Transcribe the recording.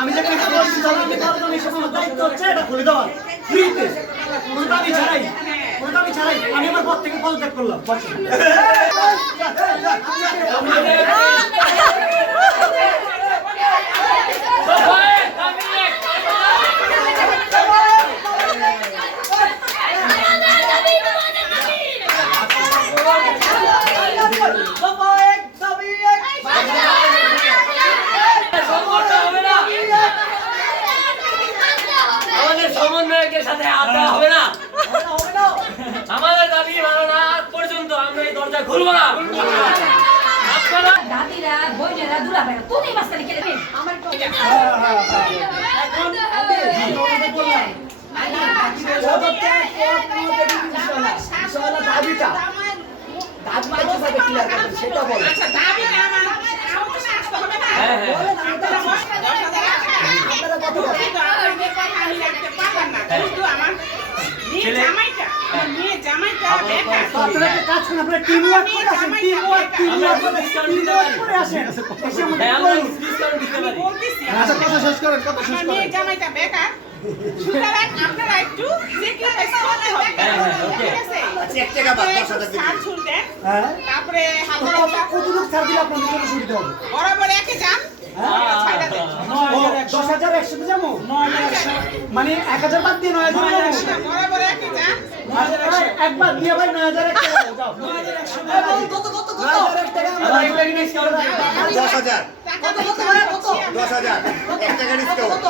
আমি যে কথা বলছি আমি করতাম এই সময় দায়িত্ব হচ্ছে এটা খুলে দেওয়ার ফ্রিতে কোনো দাবি ছাড়াই আমি আমার পদ থেকে পদত্যাগ করলাম সাথে আড্ডা হবে না আমাদের দাবি মানো না পর্যন্ত আমরা এই দরজা খুলবো না আপনারা দাদিরা বইনেরা দুলাভাই তুমি মাস্টারি কেটে দিন আমার তো সেটা বল মানে 1000 বাদ দিয়ে 9000 একবার দিয়ে ভাই 9000 10,000 এক টাকা ডিসকাউন্ট